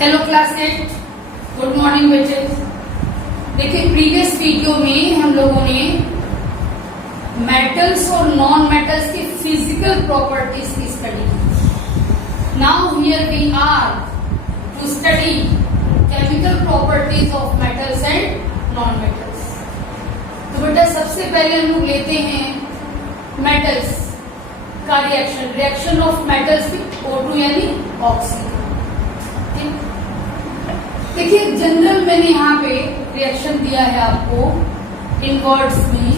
Hello class 8, good morning बच्चे। देखिए previous video में हम लोगों ने मेटल्स और नॉन मेटल्स की फिजिकल प्रॉपर्टीज की स्टडी की। Now here we are to study chemical properties of metals and non metals. तो बेटा सबसे पहले हम लोग लेते हैं मेटल्स का reaction of metals with O2 यानी ऑक्सीजन। देखिए जनरल मैंने यहाँ पे रिएक्शन दिया है आपको इन वर्ड्स में,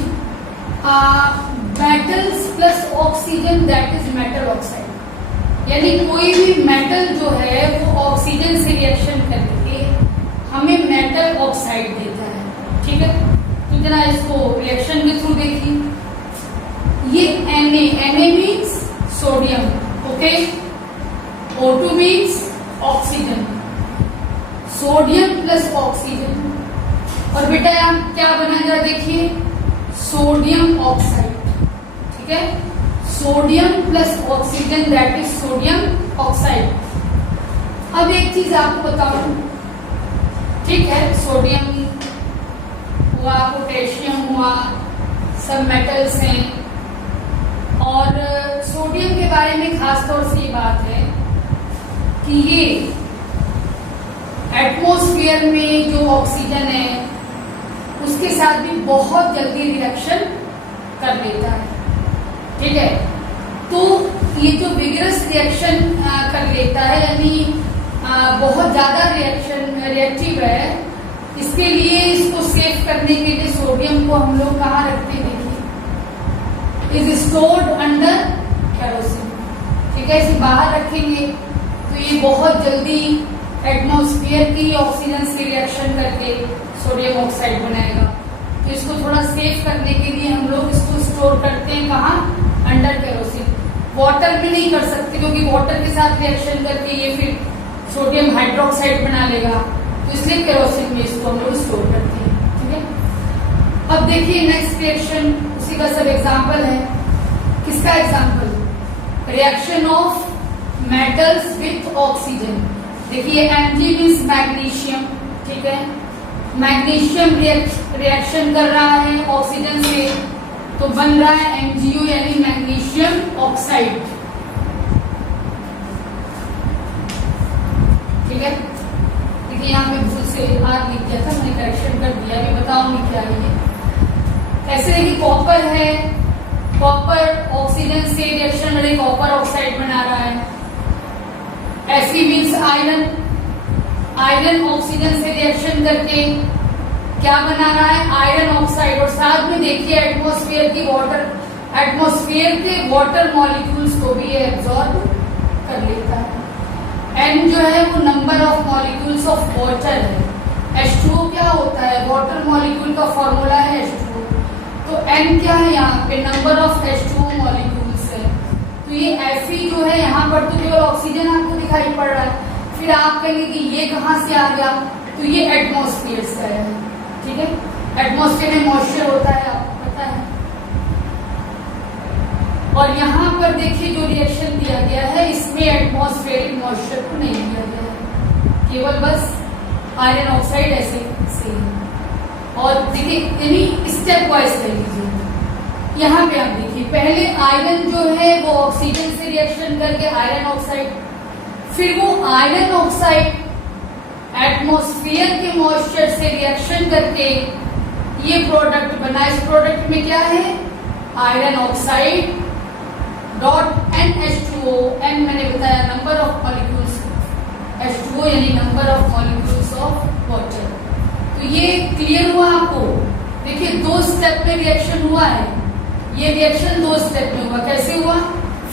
metals plus oxygen that is metal oxide. यानी कोई भी मेटल जो है वो ऑक्सीजन से रिएक्शन करके हमें मेटल ऑक्साइड देता है। ठीक है, तो जरा इसको रिएक्शन के थ्रू देखिए। ये Na means sodium, okay, O2 means oxygen, sodium plus oxygen. और बेटा यहाँ क्या बना जरा देखिए, सोडियम ऑक्साइड। ठीक है, sodium plus oxygen that is sodium oxide. अब एक चीज आपको बताऊं, ठीक है, सोडियम हुआ, पोटेशियम हुआ, सब मेटल्स हैं। और सोडियम के बारे में खास तौर से ये बात है कि ये एटमॉस्फेयर में जो ऑक्सीजन है उसके साथ भी बहुत जल्दी रिएक्शन कर लेता है। ठीक है, तो ये जो विगरस रिएक्शन कर लेता है यानी बहुत ज्यादा रिएक्टिव है, इसके लिए इसको सेव करने के लिए सोडियम को हम लोग कहाँ रखते हैं, देखिए, इज स्टोर्ड अंडर केरोसिन। ठीक है, इसे बाहर रखेंगे तो ये बहुत जल्दी एटमॉस्फेयर की ऑक्सीजन से रिएक्शन करके सोडियम ऑक्साइड बनाएगा। तो इसको थोड़ा सेव करने के लिए हम लोग इसको स्टोर करते हैं कहाँ, अंडर केरोसिन। वाटर भी नहीं कर सकते क्योंकि वाटर के साथ रिएक्शन करके ये फिर सोडियम हाइड्रोक्साइड बना लेगा, तो इसलिए केरोसिन में इसको हम लोग स्टोर करते हैं। ठीक है, अब देखिए नेक्स्ट रिएक्शन, उसी का सब एग्जाम्पल है। किसका example, reaction of metals with oxygen. देखिए Mg मीन्स मैग्नीशियम। ठीक है, मैग्नीशियम रिएक्शन कर रहा है ऑक्सीजन से, तो बन रहा है MgO यानी मैग्नीशियम ऑक्साइड। ठीक है, देखिए यहाँ पे भूल से आर लिख दिया था, मैंने करेक्शन कर दिया, अभी बताऊंगी क्या ये। ऐसे देखिए कॉपर है, कॉपर ऑक्सीजन से रिएक्शन में कॉपर ऑक्साइड बना रहा है। Fe means iron, iron oxygen से रिएक्शन करके क्या बना रहा है, आयरन ऑक्साइड। और साथ में देखिए एटमॉस्फेयर के वाटर मॉलिक्यूल्स को भी ये एब्जॉर्ब कर लेता है। N जो है वो number of molecules of water है। H2O क्या होता है, वाटर मॉलिक्यूल का फॉर्मूला है H2O। तो N क्या है यहाँ पे, नंबर ऑफ H2O मॉलिक्यूल्स है। तो ये Fe जो है यहाँ पर तो केवल ऑक्सीजन आपको दिखाई पड़ रहा है, फिर आप कहेंगे कि ये कहाँ से आ गया, तो ये एटमॉस्फेयर से है। ठीक है, एटमॉस्फेयर में मॉइस्चर होता है, आपको पता है। और यहाँ पर देखिए जो रिएक्शन दिया गया है इसमें एटमॉस्फेरिक मॉइस्चर को नहीं दिया गया है, केवल बस आयरन ऑक्साइड ऐसे से। और देखिए यानी स्टेप वाइज कर लीजिए। यहाँ पे आप देखिए पहले आयरन जो है वो ऑक्सीजन से रिएक्शन करके आयरन ऑक्साइड, फिर वो आयरन ऑक्साइड एटमॉस्फेयर के मॉइस्चर से रिएक्शन करके ये प्रोडक्ट बना। इस प्रोडक्ट में क्या है, iron oxide dot NH2O। N मैंने बताया नंबर ऑफ मॉलिक्यूल्स, H2O यानी number of molecules of water. तो ये क्लियर हुआ आपको। देखिए दो स्टेप में रिएक्शन हुआ है, ये रिएक्शन दो स्टेप में हुआ। कैसे हुआ,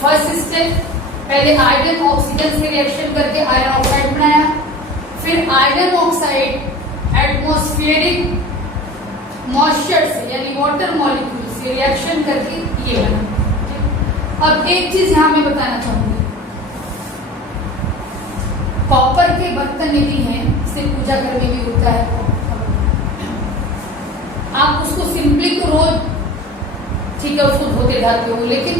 फर्स्ट स्टेप पहले आयरन ऑक्सीजन से रिएक्शन करके आयरन ऑक्साइड बनाया, फिर आयरन ऑक्साइड एटमॉस्फेरिक मॉइस्चर से यानी वाटर मॉलिक्यूल से रिएक्शन करके ये बना। अब एक चीज यहाँ मैं बताना चाहूंगी, कॉपर के बर्तन यदि हैं, इसे पूजा घर में भी होता है, आप उसको सिंपली तो रोज ठीक है उसको धोते धाते हो, लेकिन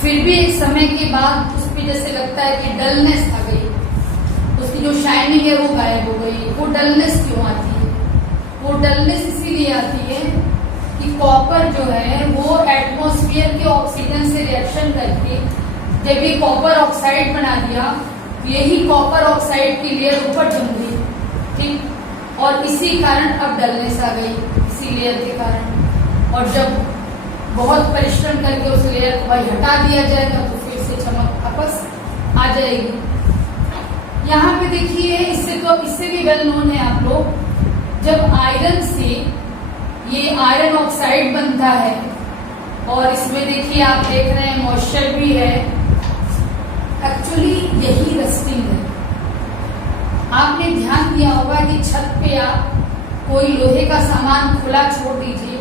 फिर भी एक समय के बाद उस पर जैसे लगता है कि डलनेस आ गई, उसकी जो शाइन शाइनिंग है वो गायब हो गई। वो डलनेस क्यों आती है? वो डलनेस इसीलिए आती है कि कॉपर जो है वो एटमॉस्फेयर के ऑक्सीजन से रिएक्शन करके जब ये कॉपर ऑक्साइड बना दिया, यही कॉपर ऑक्साइड की लेयर ऊपर जम गई, ठीक, और इसी कारण अब डलनेस आ गई, इसी लेयर के कारण। और जब बहुत परिश्रम करके उस लेयर को भाई हटा दिया जाएगा तो फिर से चमक वापस आ जाएगी। यहाँ पे देखिए, इससे भी वेल नोन है आप लोग, जब आयरन से ये आयरन ऑक्साइड बनता है और इसमें देखिए आप देख रहे हैं मॉइस्चर भी है, एक्चुअली यही रस्टिंग है। आपने ध्यान दिया होगा कि छत पे आप कोई लोहे का सामान खुला छोड़ दीजिए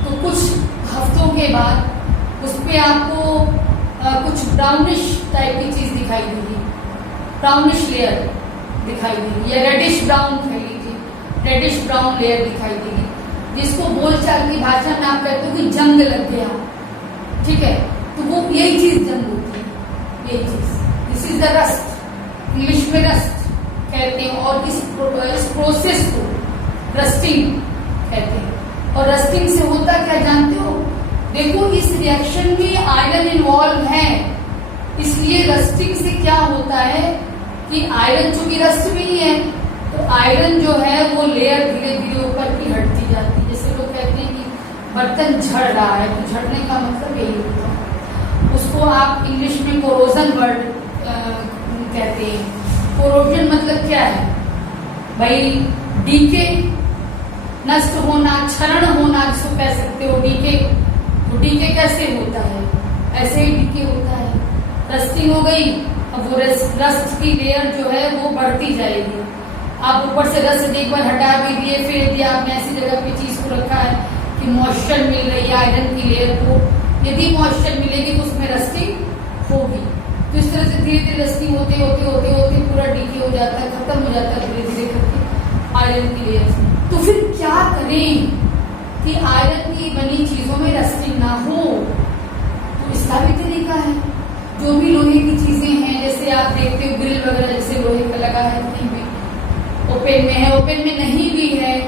तो कुछ हफ्तों के बाद उस पे आपको कुछ ब्राउनिश टाइप की चीज दिखाई देगी, ब्राउनिश लेयर दिखाई देगी, या रेडिश ब्राउन कह लीजिए, रेडिश ब्राउन लेयर दिखाई देगी, जिसको बोलचाल की भाषा में आप कहते हो कि जंग लग गया, ठीक है। तो वो यही चीज जंग होती है, यही चीज, this is the rust, English में रस्ट कहते हैं। और इस प्रोसेस को रस्टिंग कहते हैं। और रस्टिंग से होता क्या जानते हो? देखो, इस रिएक्शन में आयरन इन्वॉल्व है, इसलिए रस्टिंग से क्या होता है कि आयरन चूंकि रस्ट में ही है तो आयरन जो है वो लेयर धीरे धीरे ऊपर की हटती जाती है। जैसे लोग कहते हैं कि बर्तन झड़ रहा है, तो झड़ने का मतलब यही होता है। उसको आप इंग्लिश में कोरोजन वर्ड कहते हैं। कोरोजन मतलब क्या है भाई? डीके, नष्ट होना, क्षरण होना, जिसको कह सकते हो डीके। तो डीके कैसे होता है? ऐसे ही डीके होता है। रस्टिंग हो गई, अब वो रस्ट की लेयर जो है वो बढ़ती जाएगी। आप ऊपर से रस्ट एक बार हटा भी दिए, फिर यदि आपने ऐसी जगह पे चीज को रखा है कि मॉइस्चर मिल रही है आयरन की लेयर को, यदि मॉइस्चर मिलेगी तो उसमें रस्टिंग होगी। तो इस तरह से धीरे धीरे रस्टिंग होते होते होते होते पूरा डीके हो जाता है, खत्म हो जाता है धीरे धीरे करके आयरन की लेयर। तो फिर क्या करें कि आयरन की बनी चीजों में रस्टिंग ना हो? तो इसका भी तरीका है। जो भी लोहे की चीजें हैं, जैसे आप देखते हो ग्रिल वगैरह जैसे लोहे का लगा है, कहीं भी ओपन में है, ओपन में नहीं भी है,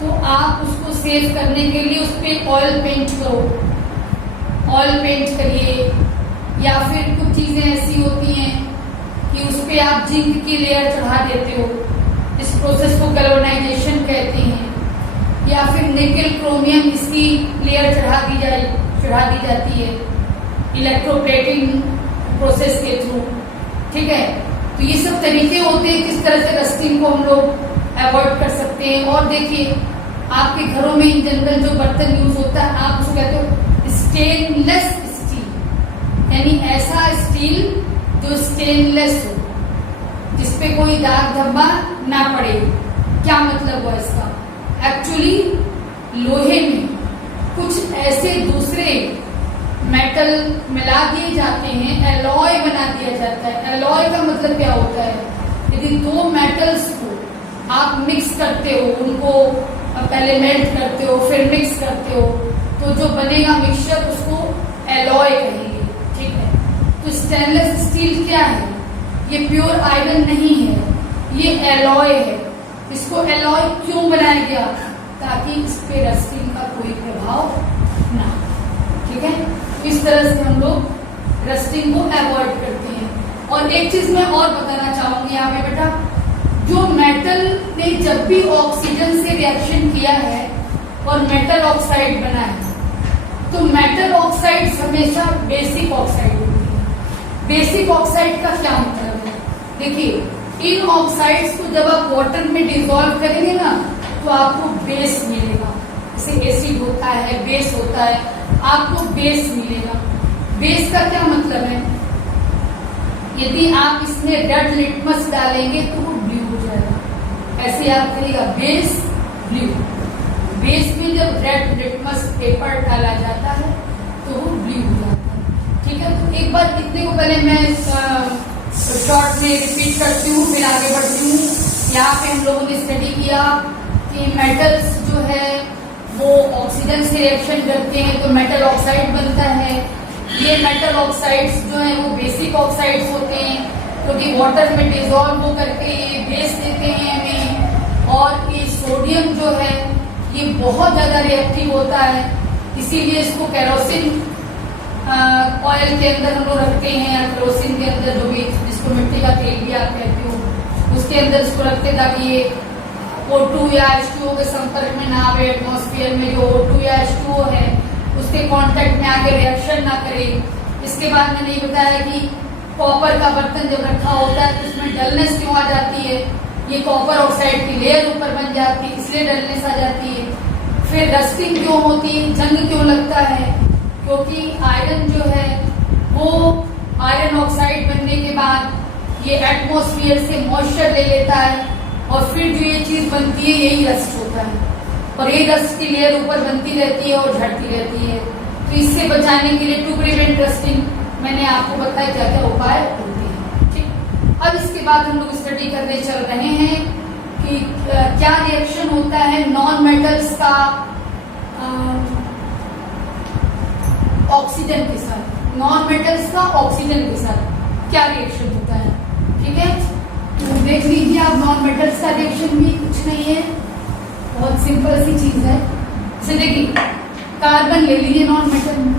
तो आप उसको सेव करने के लिए उस पर ऑयल पेंट करो, ऑयल पेंट करिए। या फिर कुछ चीजें ऐसी होती हैं कि उस पर आप जिंक की लेयर चढ़ा देते हो, इस प्रोसेस को गैल्वेनाइजेशन कहते हैं। या फिर निकेल क्रोमियम इसकी लेयर चढ़ा दी जाती है इलेक्ट्रोप्लेटिंग प्रोसेस के थ्रू, ठीक है। तो ये सब तरीके होते हैं किस तरह से रस्टिंग को हम लोग अवॉइड कर सकते हैं। और देखिए, आपके घरों में इन जनरल जो बर्तन यूज होता है, आप उसको कहते हो स्टेनलेस स्टील, यानी ऐसा स्टील जो स्टेनलेस हो, जिसपे कोई दाग धब्बा ना पड़े। क्या मतलब हुआ इसका? एक्चुअली लोहे में कुछ ऐसे दूसरे मेटल मिला दिए जाते हैं, एलॉय बना दिया जाता है। एलॉय का मतलब क्या होता है? यदि दो मेटल्स को आप मिक्स करते हो, उनको पहले मेल्ट करते हो फिर मिक्स करते हो, तो जो बनेगा मिक्सचर उसको एलॉय कहेंगे, ठीक है। तो स्टेनलेस स्टील क्या है? ये प्योर आयरन नहीं है, ये एलॉय है। इसको एलॉय क्यों बनाया गया? ताकि इस पे रस्टिंग का कोई प्रभाव ना, ठीक है। इस तरह से हम लोग रस्टिंग को अवॉइड करते हैं। और एक चीज मैं और बताना चाहूंगी यहाँ पे बेटा, जो मेटल ने जब भी ऑक्सीजन से रिएक्शन किया है और मेटल ऑक्साइड बना है, तो मेटल ऑक्साइड हमेशा बेसिक ऑक्साइड होती है। बेसिक ऑक्साइड का क्या मतलब है? देखिए, इन ऑक्साइड्स को जब आप वाटर में डिसॉल्व करेंगे ना, तो आपको बेस मिलेगा। जैसे एसिड होता है, बेस होता है, आपको बेस मिलेगा। बेस का क्या मतलब है? यदि आप इसमें रेड लिटमस डालेंगे तो वो ब्लू हो जाएगा। ऐसे आप करिएगा बेस ब्लू। बेस में जब रेड लिटमस पेपर डाला जाता है तो वो ब्लू हो जाता है, ठीक है। तो एक बार इतने को पहले मैं शॉर्ट में रिपीट करती हूँ, फिर आगे बढ़ती हूँ। यहाँ पे हम लोगों ने स्टडी किया कि मेटल्स जो है वो ऑक्सीजन से रिएक्शन करते हैं तो मेटल ऑक्साइड बनता है। ये मेटल ऑक्साइड्स जो है वो बेसिक ऑक्साइड्स होते हैं, क्योंकि वाटर में डिसॉल्व हो करके ये बेस बहुत ज्यादा रिएक्टिव होता है, इसीलिए इसको केरोसिन ऑयल के अंदर हम लोग रखते हैं, या केरोसिन के अंदर जो भी, जिसको मिट्टी का तेल भी आप कहते हो, उसके अंदर इसको रखते हैं ताकि ये O2 या H2O के संपर्क में ना आवे। एटमॉस्फेयर में जो O2 या H2O है उसके कांटेक्ट में आके रिएक्शन ना करे। इसके बाद मैंने ये बताया कि कॉपर का बर्तन जब रखा होता है तो उसमें डलनेस क्यों आ जाती है, ये कॉपर ऑक्साइड की लेयर ऊपर बन जाती है, इसलिए डलनेस आ जाती है। फिर रस्टिंग क्यों होती है, जंग क्यों लगता है, क्योंकि आयरन जो है वो आयरन ऑक्साइड बनने के बाद ये एटमॉस्फेयर से मॉइस्चर ले लेता है और फिर जो ये चीज बनती है यही रस्ट होता है, और ये रस्ट की लेयर ऊपर बनती रहती है और झड़ती रहती है। तो इससे बचाने के लिए टू प्रिवेंट रस्टिंग मैंने आपको बताया क्या क्या उपाय होते हैं। ठीक, अब इसके बाद हम लोग स्टडी करने चल रहे हैं कि क्या रिएक्शन होता है नॉन मेटल्स का ऑक्सीजन के साथ, नॉन मेटल्स का ऑक्सीजन के साथ क्या रिएक्शन होता है। ठीक है, तो देख लीजिए आप, नॉन मेटल्स का रिएक्शन भी कुछ नहीं है, बहुत सिंपल सी चीज है। जैसे देखिए कार्बन ले लीजिए नॉन मेटल में,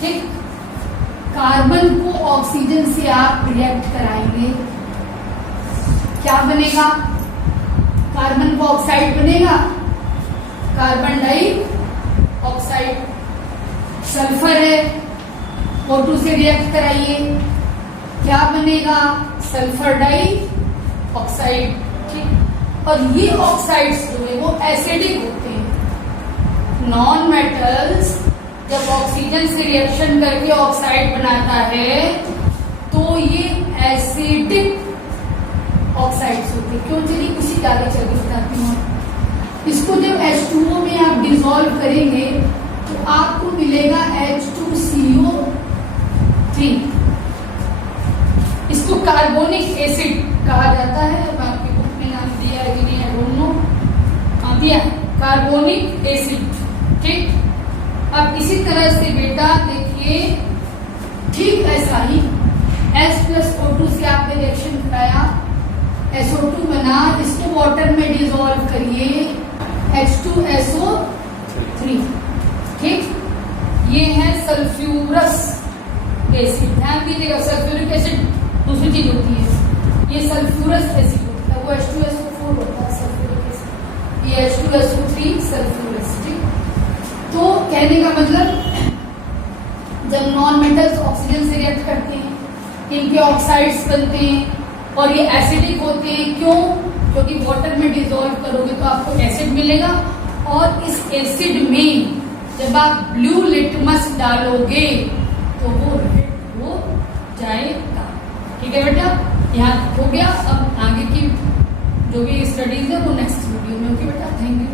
ठीक, कार्बन को ऑक्सीजन से आप रिएक्ट कराएंगे, क्या बनेगा, कार्बन को ऑक्साइड बनेगा, कार्बन डाई ऑक्साइड। सल्फर है, O2 से रिएक्ट कराइए, क्या बनेगा, सल्फर डाई ऑक्साइड। ठीक, और ये ऑक्साइड्स जो है वो एसिडिक होते हैं। नॉन मेटल्स जब ऑक्सीजन से रिएक्शन करके ऑक्साइड बनाता है तो ये एसिडिक ऑक्साइड्स होते हैं। क्यों, चलिए उसी के आगे चल के बताती हूँ। इसको जब H2O में आप डिसॉल्व करेंगे तो आपको मिलेगा H2CO3। इसको कार्बोनिक एसिड कहा जाता है। अब आपकी बुक में नाम दिया है कि नहीं, आई डोंट नो, दिया कार्बोनिक एसिड। ठीक, अब इसी तरह से बेटा देखिए, ठीक ऐसा ही H+O2 से आपने रिएक्शन कराया, SO2 बना, इसको वाटर में डिसॉल्व करिए, H2SO3। ठीक, ये है सल्फ्यूरस एसिड। ध्यान दीजिएगा, सल्फ्यूरिक एसिड दूसरी चीज होती है, ये सल्फ्यूरस एसिड होता है, वो H2SO4 होता है सल्फ्यूरिक एसिड, ये H2SO3 सल्फ्यूरस। ठीक, तो कहने का मतलब जब नॉन मेटल्स ऑक्सीजन से रिएक्ट करते हैं, इनके ऑक्साइड्स बनते हैं और ये एसिडिक होते हैं। क्यों, क्योंकि वाटर में डिसॉल्व करोगे तो आपको एसिड मिलेगा, और इस एसिड में जब आप ब्लू लिटमस डालोगे तो वो रेड हो जाएगा। ठीक है बेटा, यहाँ हो गया। अब आगे की जो भी स्टडीज है वो नेक्स्ट वीडियो में होगी बेटा। Thank you.